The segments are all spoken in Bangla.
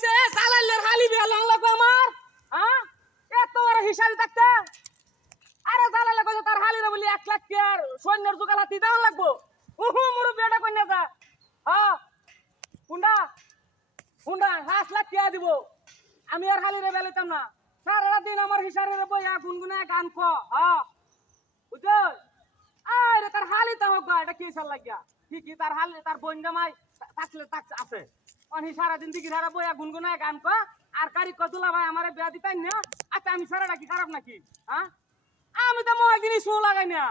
কইছে চালাইলের হালি বিয়া লং লাগবে আমার। হ্যাঁ এত বড় হিসাব থাকতে। আরে চালাইলে কইছে তার হালি বলি এক লাখ টিয়ার সৈন্যের জোগাল দেওয়া লাগবো? উহু মুরু বিয়াটা কইনা যা। হ্যাঁ হুন্ডা? হুন্ডা পাঁচ লাখ টিয়া দিব? আমি আর হালি রে বেলাইতাম না। সারা দিন আমার হিসাবে বইয়া গুনগুনে গান ক হ্যাঁ বুঝছ? আরে তার হালি তো হোক গা, এটা কি সাল লাগিয়া? কি কি তার হালি তার বোন জামাই তা- থাকলে তাক আছে। অনি সারাদিন দিকে সারা বইয়া গুনগুনায় গান ক, আর কারি কতুলা ভাই আমারে বিয়া দিতাই না আচ্ছা আমি সারাটা কি খারাপ নাকি? হ্যাঁ? আমি তো মই দিনই শু লাগাই না।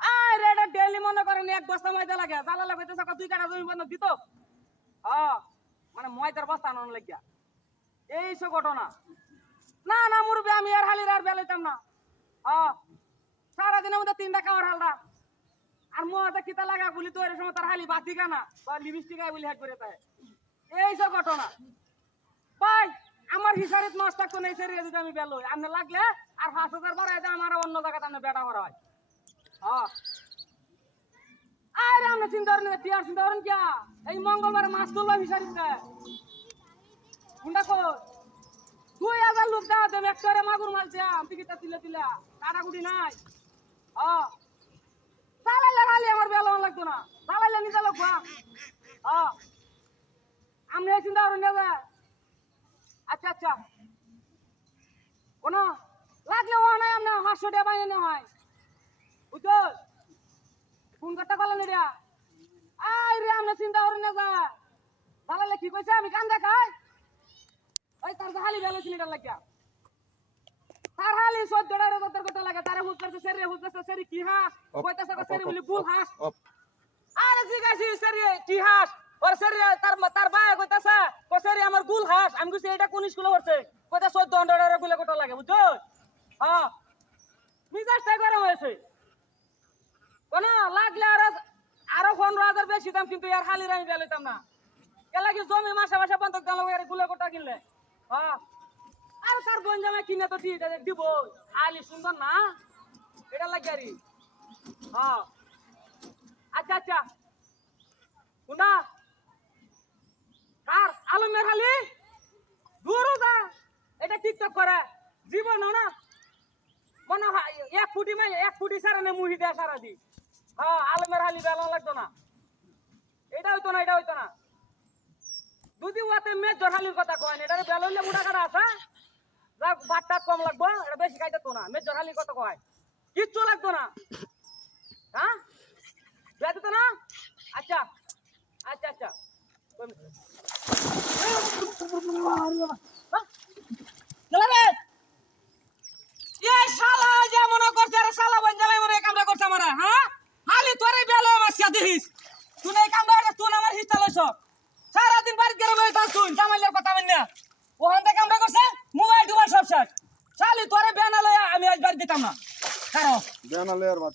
আরে এটা ডেলি মনে করেন এক বস্তা ময়দা লাগে জ্বালা লাগে তো দুই কাটা জমি বন্ধ দিত? হ্যাঁ মানে ময়দার বস্তা আনন্দ লাগিয়া। এই সব ঘটনা। না না মুরবি আমি আর হালির আর বেলাইতাম না। হ্যাঁ সারাদিনের মধ্যে তিনটা খাওয়ার হালদা। আর মোয়াতে কিতা লাগা বলি তো এর সময় তার হালি বাতি কানা বা লিপস্টিক আই বলি হ্যাক করে তাই। এই সব ঘটনা। ভাই, আমার হিসারিত মাছ থাকতো না সেরিয়ে যদি আমি বেলো আপনি লাগলে আর পাঁচ হাজার বাড়াই দেয়, আমার অন্য জায়গাতে আপনি বেটা করা হয়। হ্যাঁ। আরে আপনি চিন্তা করেন টিয়ার চিন্তা করেন কিয়া? এই মঙ্গলবার মাছ তুললো হিসারিতে কোনটা কই? দুই হাজার লোক দেওয়া দেবে একটা মাগুর মাছ দেয়া, আমি কিতা তুলে তুলে কাটাকুটি নাই। হ্যাঁ চালাইলে খালি আমার বেলা লাগতো না। চালাইলে নিজে লোক হ্যাঁ? আপনি এই চিন্তা করেন নেবে আচ্ছা আচ্ছা। কোনো লাগলে ও নাই আপনি পাঁচশো টাকা বাইনে নেওয়া হয়। বুঝছ? ফোন করতে পারলেন এটা আই রে আপনি চিন্তা করেন না যা কি কইছে? আমি কান দেখাই ওই তার হালি বেলো চিনিটা লাগিয়া। তার হালি রে তোর কথা লাগে। তারে হুজ করছে সেরি হুজ করছে সেরি কি হাস? কইতাছে সেরি বলি বুল হাস। জিগাইছি সেরি কি হাস? ওর সেরি তার তার ভাই কইতাছে কো সেরি আমার গুল হাস। আমি কইছি, এটা কোন স্কুলে পড়ছে? কইতা 14 ঘণ্টা গুলে কত লাগে, বুঝছ? হ্যাঁ। মাসে মাসে বন্ধক কোটা কিনলে? হ্যাঁ। আর তার বোন কিনে তো ঠিক দিব। আলি সুন্দর না? এটা লাগে আরি হ্যাঁ। আচ্ছা আচ্ছা। জীবন না মনে হয় এক হ্যাঁ আলমের বেলা এটা হইতো না, এটা হইতো না। যদি ওতে মেজ জরহালির কথা কয় এটা বেললে মুড়া কাটা আছে? যা বাটটা কম লাগবো, এটা বেশি খাইতে না। মেজ জরহালির কথা কয়। কিচ্ছু লাগতো না। হ্যাঁ? বেঁধে তো না? আচ্ছা। আচ্ছা আচ্ছা। বন আমারে হ্যাঁ? হালি তোরে বেলো মাসিয়া দিস তুই এই কামটা করে তুই আমার হিস্টা লইছ। সারা দিন বাড়ি গেলে বই তার তুই জামাইলের কথা মেন না। ওখান থেকে কামটা করছে মোবাইল টোবাইল সব শেষ। শালি তোরে বেনা লইয়া আমি আজ বাড়ি দিতাম না। কারও জানালে আর বাদ